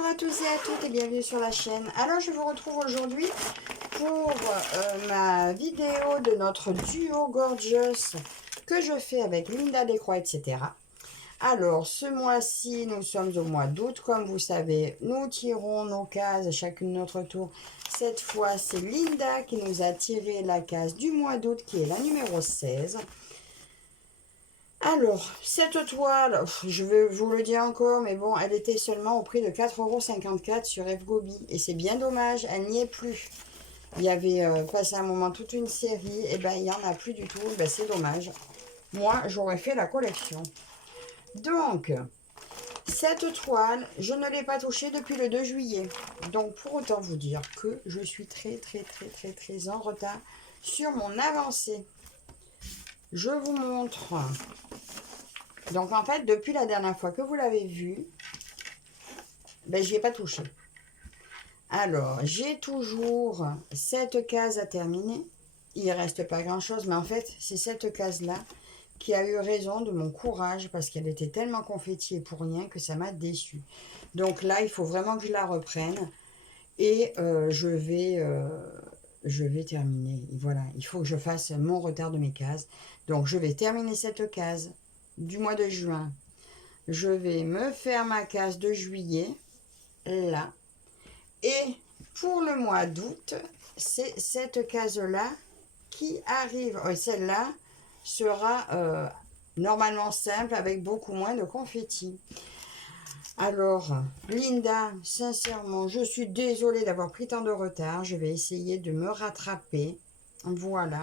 Bonjour à tous et à toutes et bienvenue sur la chaîne. Alors je vous retrouve aujourd'hui pour ma vidéo de notre duo Gorgeous que je fais avec Linda Decroix, etc. Alors ce mois-ci, nous sommes au mois d'août, comme vous savez, nous tirons nos cases chacune notre tour. Cette fois, c'est Linda qui nous a tiré la case du mois d'août qui est la numéro 16. Alors, cette toile, je vais vous le dire encore, mais bon, elle était seulement au prix de 4,54 € sur FGobi. Et c'est bien dommage, elle n'y est plus. Il y avait passé un moment toute une série, et ben il n'y en a plus du tout, ben, c'est dommage. Moi, j'aurais fait la collection. Donc, cette toile, je ne l'ai pas touchée depuis le 2 juillet. Donc, pour autant vous dire que je suis très en retard sur mon avancée. Je vous montre. Donc, en fait, depuis la dernière fois que vous l'avez vu, ben, j'y ai pas touché. Alors, j'ai toujours cette case à terminer. Il ne reste pas grand-chose, mais en fait, c'est cette case-là qui a eu raison de mon courage parce qu'elle était tellement confettée pour rien que ça m'a déçue. Donc là, il faut vraiment que je la reprenne et je vais terminer. Voilà, il faut que je fasse mon retard de mes cases. Donc, je vais terminer cette case du mois de juin. Je vais me faire ma case de juillet, là. Et pour le mois d'août, c'est cette case-là qui arrive. Celle-là sera normalement simple avec beaucoup moins de confetti. Alors, Linda, sincèrement, je suis désolée d'avoir pris tant de retard. Je vais essayer de me rattraper. Voilà.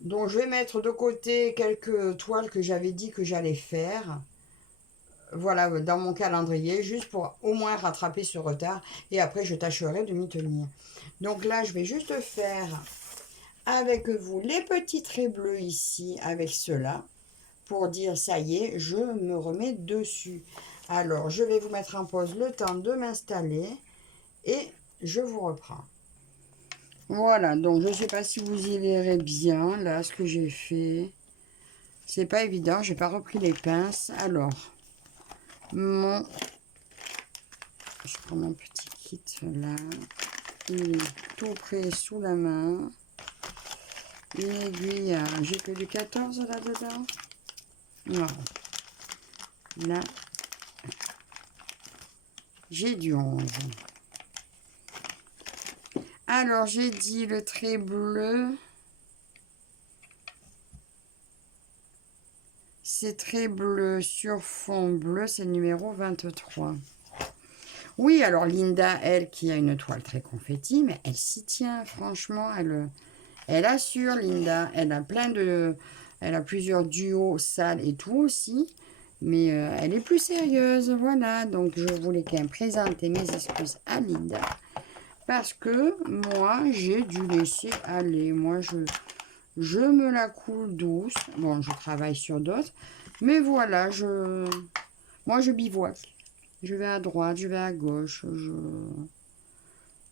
Donc, je vais mettre de côté quelques toiles que j'avais dit que j'allais faire. Voilà, dans mon calendrier, juste pour au moins rattraper ce retard. Et après, je tâcherai de m'y tenir. Donc là, je vais juste faire avec vous les petits traits bleus ici, avec cela, pour dire, ça y est, je me remets dessus. Alors, je vais vous mettre en pause le temps de m'installer et je vous reprends. Voilà, donc je ne sais pas si vous y verrez bien, là, ce que j'ai fait. C'est pas évident, j'ai pas repris les pinces. Alors... je prends mon petit kit là, il est tout prêt sous la main, une aiguille, j'ai que du 14 là dedans, non, là j'ai du 11. Alors j'ai dit le trait bleu, c'est trait bleu sur fond bleu, c'est le numéro 23. Oui, alors Linda, elle, qui a une toile très confetti, mais elle s'y tient, franchement, elle assure, Linda. Elle a elle a plusieurs duos, salles et tout aussi, mais elle est plus sérieuse, voilà. Donc, je voulais quand même présenter mes excuses à Linda, parce que moi, j'ai dû laisser aller. Moi, je me la coule douce. Bon, je travaille sur d'autres, mais voilà, moi, je bivouaque. Je vais à droite, je vais à gauche,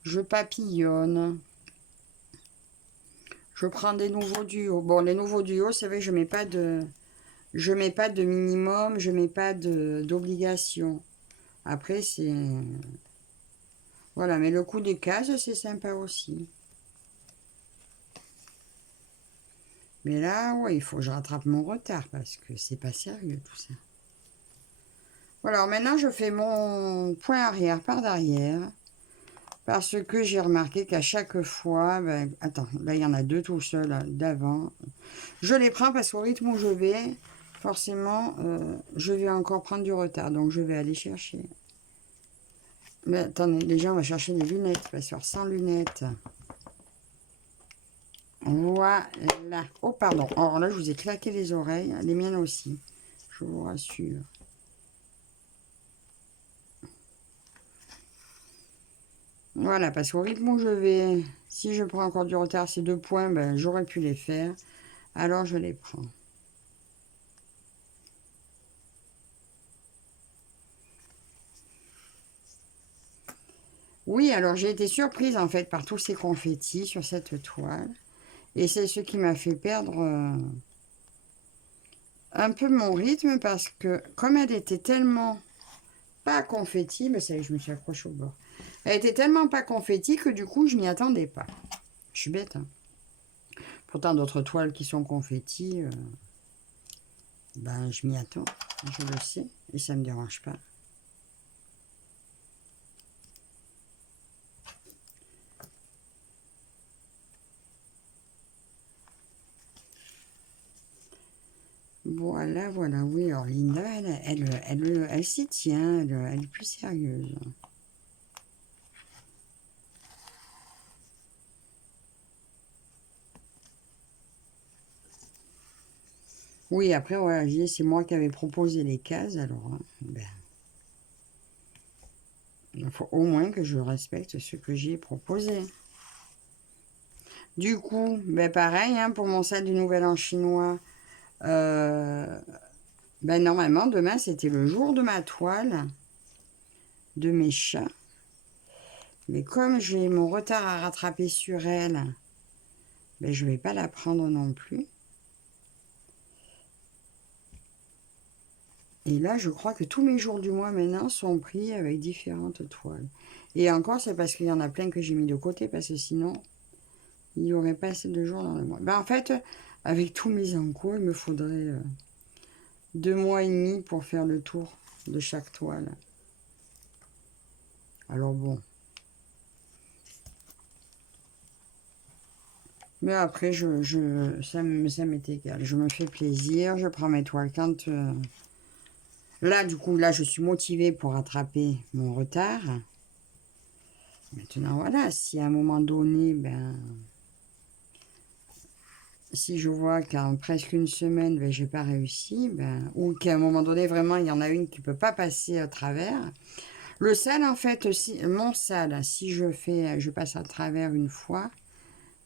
je papillonne. Je prends des nouveaux duos. Bon, les nouveaux duos, c'est vrai que je mets pas de minimum, je mets pas d'obligation. Après, c'est... Voilà, mais le coup des cases, c'est sympa aussi. Mais là, ouais, il faut que je rattrape mon retard parce que c'est pas sérieux tout ça. Voilà, alors maintenant, je fais mon point arrière par derrière. Parce que j'ai remarqué qu'à chaque fois... Ben, attends, là, il y en a deux tout seuls d'avant. Je les prends parce qu'au rythme où je vais, forcément, je vais encore prendre du retard. Donc, je vais aller chercher. Mais attendez, les gens vont chercher des lunettes. Parce que sans lunettes. Voilà. Oh, pardon. Alors là, je vous ai claqué les oreilles. Les miennes aussi. Je vous rassure. Voilà, parce qu'au rythme où je vais, si je prends encore du retard, ces 2 points, ben, j'aurais pu les faire. Alors, je les prends. Oui, alors j'ai été surprise en fait par tous ces confettis sur cette toile. Et c'est ce qui m'a fait perdre un peu mon rythme parce que comme elle était tellement pas confetti, mais ça y est, je me suis accrochée au bord. Elle était tellement pas confetti que du coup, je m'y attendais pas. Je suis bête, hein. Pourtant, d'autres toiles qui sont confetti, ben, je m'y attends, je le sais, et ça me dérange pas. Voilà, voilà, oui, alors Linda, elle s'y tient, elle est plus sérieuse. Oui, après, voilà, c'est moi qui avais proposé les cases, alors, hein, ben, il faut au moins que je respecte ce que j'ai proposé. Du coup, ben pareil, hein, pour mon sac du Nouvel An chinois, ben normalement, demain, c'était le jour de ma toile, de mes chats. Mais comme j'ai mon retard à rattraper sur elle, ben, je ne vais pas la prendre non plus. Et là, je crois que tous mes jours du mois maintenant sont pris avec différentes toiles. Et encore, c'est parce qu'il y en a plein que j'ai mis de côté, parce que sinon, il n'y aurait pas assez de jours dans le mois. Ben, en fait, avec tous mes encos, il me faudrait 2 mois et demi pour faire le tour de chaque toile. Alors bon. Mais après, ça m'est égal. Je me fais plaisir, je prends mes toiles quand... Là, du coup, là, je suis motivée pour rattraper mon retard. Maintenant, voilà, si à un moment donné, ben... Si je vois qu'en presque une semaine, ben, j'ai pas réussi, ben, ou qu'à un moment donné, vraiment, il y en a une qui peut pas passer à travers. Le sale, en fait, mon sale, si je passe à travers une fois,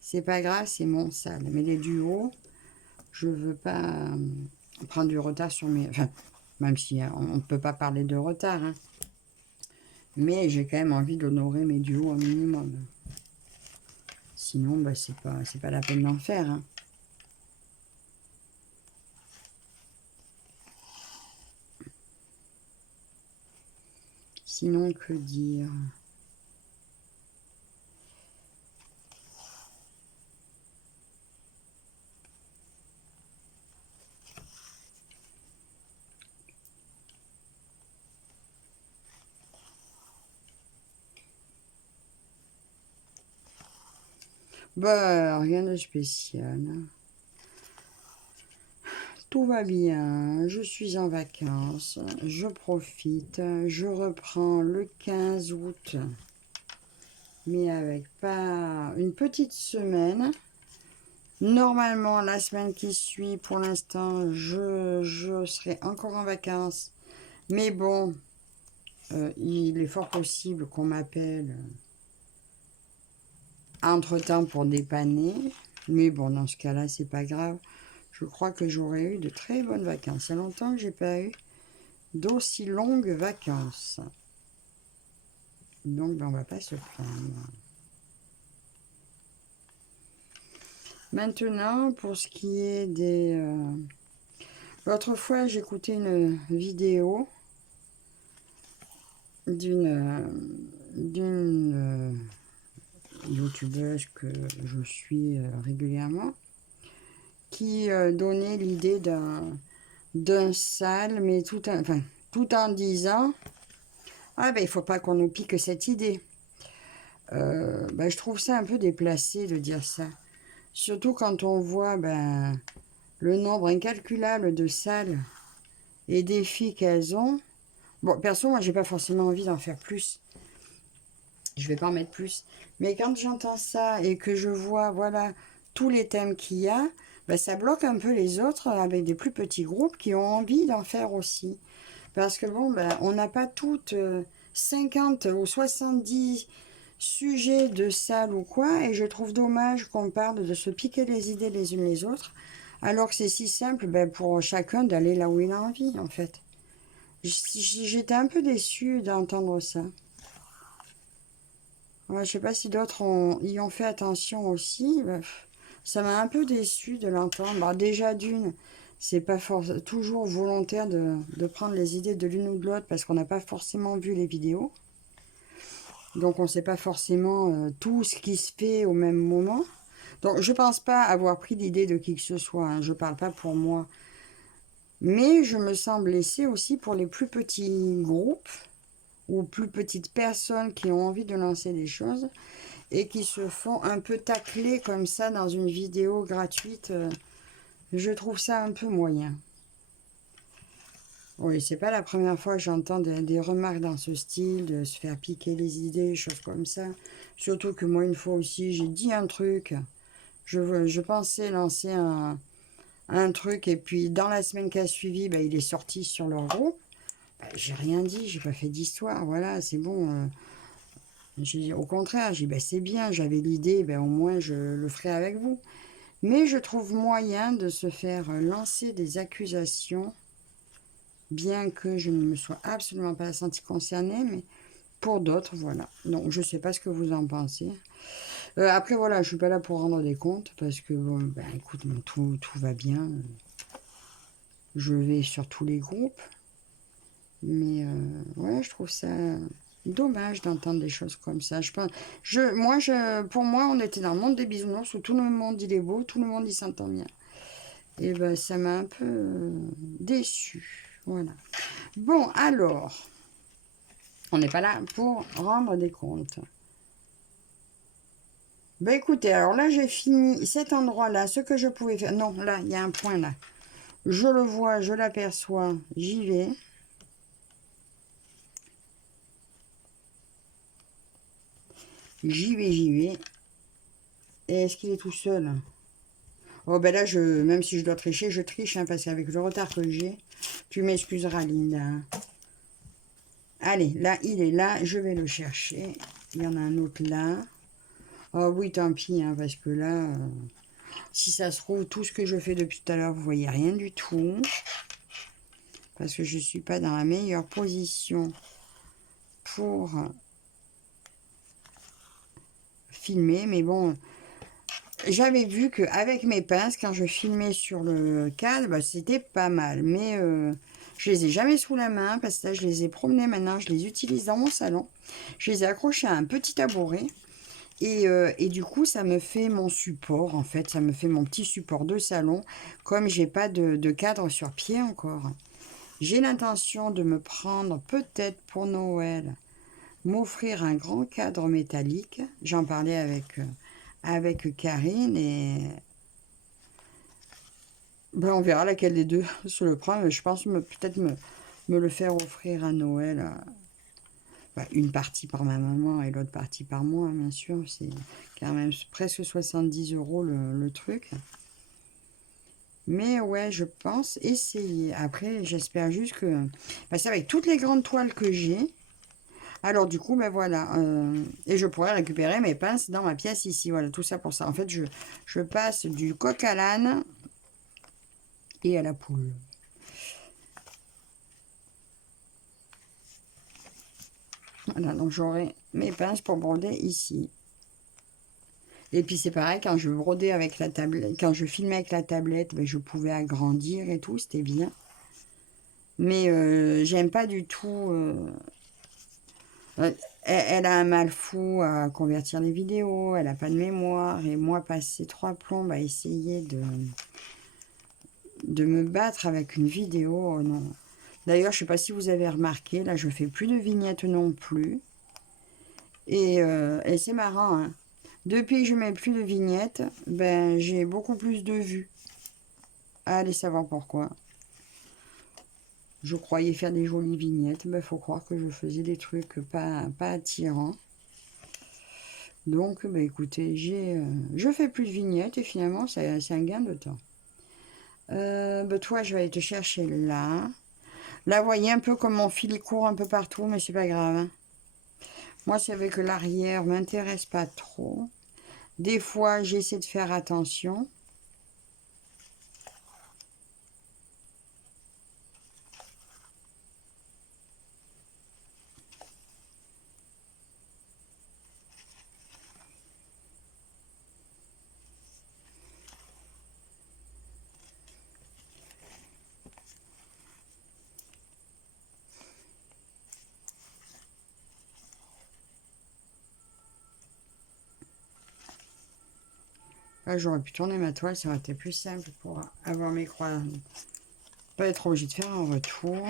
c'est pas grave, c'est mon sale. Mais les duos, je veux pas prendre du retard sur mes... Enfin, même si on ne peut pas parler de retard, hein. Mais j'ai quand même envie d'honorer mes duos au minimum. Sinon, ben, c'est pas la peine d'en faire, hein. Sinon, que dire? Bah, rien de spécial. Tout va bien, je suis en vacances, je profite, je reprends le 15 août, mais avec pas une petite semaine. Normalement, la semaine qui suit, pour l'instant, je serai encore en vacances. Mais bon, il est fort possible qu'on m'appelle entre-temps pour dépanner. Mais bon, dans ce cas-là, c'est pas grave. Je crois que j'aurais eu de très bonnes vacances. Il y a longtemps que j'ai pas eu d'aussi longues vacances. Donc, ben, on va pas se plaindre. Maintenant, pour ce qui est des... L'autre fois, j'écoutais une vidéo d'une youtubeuse que je suis régulièrement, qui donnait l'idée d'un sale, mais tout en disant ah ben il faut pas qu'on nous pique cette idée. Ben, je trouve ça un peu déplacé de dire ça, surtout quand on voit le nombre incalculable de salles et défis qu'elles ont. Bon, perso, moi j'ai pas forcément envie d'en faire plus, je vais pas en mettre plus, mais quand j'entends ça et que je vois voilà tous les thèmes qu'il y a, ben, ça bloque un peu les autres avec des plus petits groupes qui ont envie d'en faire aussi. Parce que bon, ben, on n'a pas toutes 50 ou 70 sujets de salle ou quoi, et je trouve dommage qu'on parle de se piquer les idées les unes les autres, alors que c'est si simple ben, pour chacun d'aller là où il a envie, en fait. J'étais un peu déçue d'entendre ça. Ouais, je sais pas si d'autres y ont fait attention aussi. Ben, ça m'a un peu déçue de l'entendre. Bon, déjà d'une, c'est pas toujours volontaire de prendre les idées de l'une ou de l'autre parce qu'on n'a pas forcément vu les vidéos. Donc on ne sait pas forcément tout ce qui se fait au même moment. Donc je pense pas avoir pris l'idée de qui que ce soit, hein. Je parle pas pour moi. Mais je me sens blessée aussi pour les plus petits groupes ou plus petites personnes qui ont envie de lancer des choses et qui se font un peu tacler comme ça dans une vidéo gratuite. Je trouve ça un peu moyen. Oui, c'est pas la première fois que j'entends des remarques dans ce style, de se faire piquer les idées, choses comme ça. Surtout que moi, une fois aussi, j'ai dit un truc. Je pensais lancer un truc et puis dans la semaine qui a suivi, bah, il est sorti sur leur groupe. Bah, j'ai rien dit, j'ai pas fait d'histoire, voilà, c'est bon. Au contraire, j'ai dit, bah, c'est bien, j'avais l'idée, bah, au moins je le ferai avec vous. Mais je trouve moyen de se faire lancer des accusations, bien que je ne me sois absolument pas sentie concernée, mais pour d'autres, voilà. Donc je sais pas ce que vous en pensez. Après, voilà, je suis pas là pour rendre des comptes, parce que, bon, ben, écoute, tout va bien. Je vais sur tous les groupes. Mais ouais, je trouve ça dommage d'entendre des choses comme ça. Pour moi, on était dans le monde des bisounours où tout le monde il est beau, tout le monde il s'entend bien. Et ben, ça m'a un peu déçue. Voilà. Bon, alors, on n'est pas là pour rendre des comptes. Ben écoutez, alors là, j'ai fini cet endroit-là, ce que je pouvais faire. Non, là, il y a un point là. Je le vois, je l'aperçois, j'y vais. J'y vais. Et est-ce qu'il est tout seul? Oh ben là, même si je dois tricher, je triche, hein, parce qu'avec le retard que j'ai, tu m'excuseras, Linda. Allez, là, il est là, je vais le chercher. Il y en a un autre là. Oh oui, tant pis, hein, parce que là, si ça se trouve, tout ce que je fais depuis tout à l'heure, vous voyez rien du tout. Parce que je ne suis pas dans la meilleure position pour filmer. Mais bon, j'avais vu qu'avec mes pinces, quand je filmais sur le cadre, bah, c'était pas mal. Mais je les ai jamais sous la main parce que là, je les ai promenés maintenant. Je les utilise dans mon salon. Je les ai accrochés à un petit tabouret. Et du coup, ça me fait mon support, en fait. Ça me fait mon petit support de salon. Comme j'ai pas de cadre sur pied encore. J'ai l'intention de me prendre peut-être pour Noël, m'offrir un grand cadre métallique. J'en parlais avec Karine et ben, on verra laquelle des deux se le prend. Je pense peut-être me le faire offrir à Noël. Ben, une partie par ma maman et l'autre partie par moi, bien sûr. C'est quand même presque 70 € le truc. Mais ouais, je pense essayer. Après, j'espère juste que... Ben, c'est avec toutes les grandes toiles que j'ai. Alors du coup, ben voilà. Et je pourrais récupérer mes pinces dans ma pièce ici. Voilà, tout ça pour ça. En fait, je passe du coq à l'âne et à la poule. Voilà, donc j'aurai mes pinces pour broder ici. Et puis c'est pareil, quand je brodais avec la tablette, quand je filmais avec la tablette, ben, je pouvais agrandir et tout, c'était bien. Mais j'aime pas du tout. Elle a un mal fou à convertir les vidéos, elle a pas de mémoire, et moi passer 3 plombes à essayer de me battre avec une vidéo, oh non. D'ailleurs, je sais pas si vous avez remarqué, là je fais plus de vignettes non plus. Et c'est marrant, hein. Depuis que je mets plus de vignettes, ben j'ai beaucoup plus de vues. Allez savoir pourquoi. Je croyais faire des jolies vignettes, ben faut croire que je faisais des trucs pas attirants. Donc, ben écoutez, je fais plus de vignettes et finalement c'est un gain de temps. Ben toi, je vais aller te chercher là. Là, vous voyez un peu comme mon fil court un peu partout, mais c'est pas grave, hein. Moi, c'est vrai que l'arrière m'intéresse pas trop. Des fois, j'essaie de faire attention. Là, j'aurais pu tourner ma toile, ça aurait été plus simple pour avoir mes croix. Pas être obligé de faire un retour.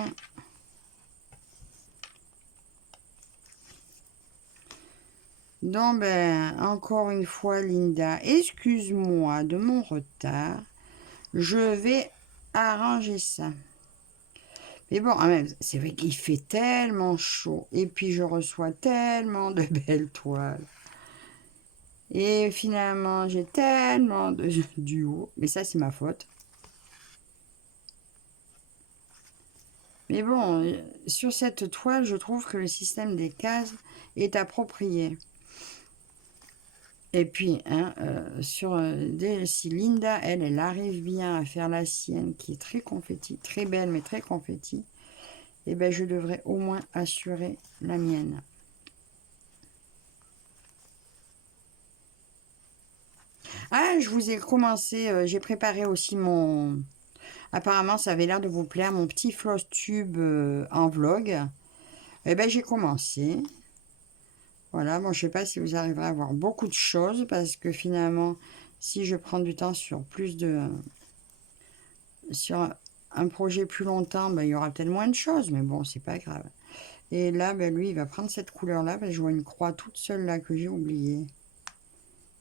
Donc, ben, encore une fois, Linda, excuse-moi de mon retard. Je vais arranger ça. Mais bon, c'est vrai qu'il fait tellement chaud. Et puis, je reçois tellement de belles toiles. Et finalement, j'ai tellement de duos. Mais ça, c'est ma faute. Mais bon, sur cette toile, je trouve que le système des cases est approprié. Et puis, hein, si Linda, elle arrive bien à faire la sienne, qui est très confetti, très belle, mais très confetti, eh bien, je devrais au moins assurer la mienne. Ah, je vous ai commencé, j'ai préparé aussi mon... Apparemment, ça avait l'air de vous plaire, mon petit floss tube en vlog. Eh bien, j'ai commencé. Voilà, bon, je ne sais pas si vous arriverez à voir beaucoup de choses, parce que finalement, si je prends du temps sur sur un projet plus longtemps, ben, il y aura peut-être moins de choses, mais bon, c'est pas grave. Et là, ben, lui, il va prendre cette couleur-là, ben, je vois une croix toute seule là que j'ai oubliée.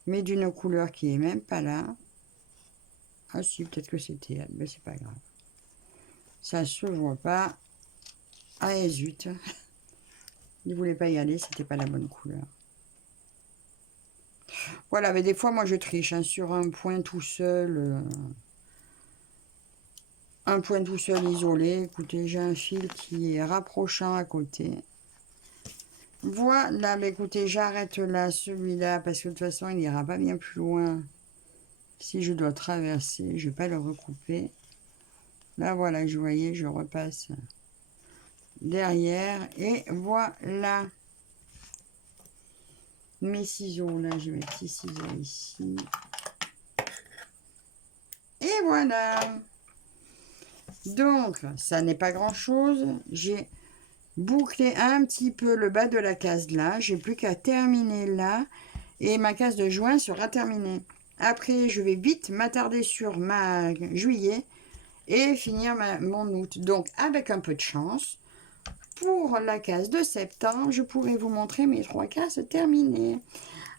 Mais d'une couleur qui est même pas là. Ah si, peut-être que c'était elle, mais c'est pas grave. Ça se voit pas. Ah et zut. Il voulait pas y aller, c'était pas la bonne couleur. Voilà, mais des fois, moi, je triche hein, sur un point tout seul. Un point tout seul isolé. Écoutez, j'ai un fil qui est rapprochant à côté. Voilà, bah écoutez, j'arrête là celui-là parce que de toute façon, il n'ira pas bien plus loin. Si je dois traverser, je ne vais pas le recouper. Là, voilà, je voyais, je repasse derrière. Et voilà. Mes ciseaux, là, j'ai mes petits ciseaux ici. Et voilà. Donc, ça n'est pas grand-chose. J'ai bouclé un petit peu le bas de la case là. J'ai plus qu'à terminer là. Et ma case de juin sera terminée. Après, je vais vite m'attarder sur ma juillet et finir mon août. Donc, avec un peu de chance, pour la case de septembre, je pourrai vous montrer mes 3 cases terminées.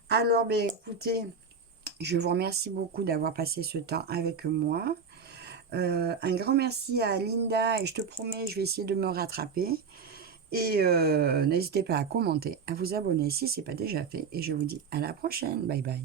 Alors, ben, écoutez, je vous remercie beaucoup d'avoir passé ce temps avec moi. Un grand merci à Linda et je te promets, je vais essayer de me rattraper. Et n'hésitez pas à commenter, à vous abonner si ce n'est pas déjà fait. Et je vous dis à la prochaine. Bye bye.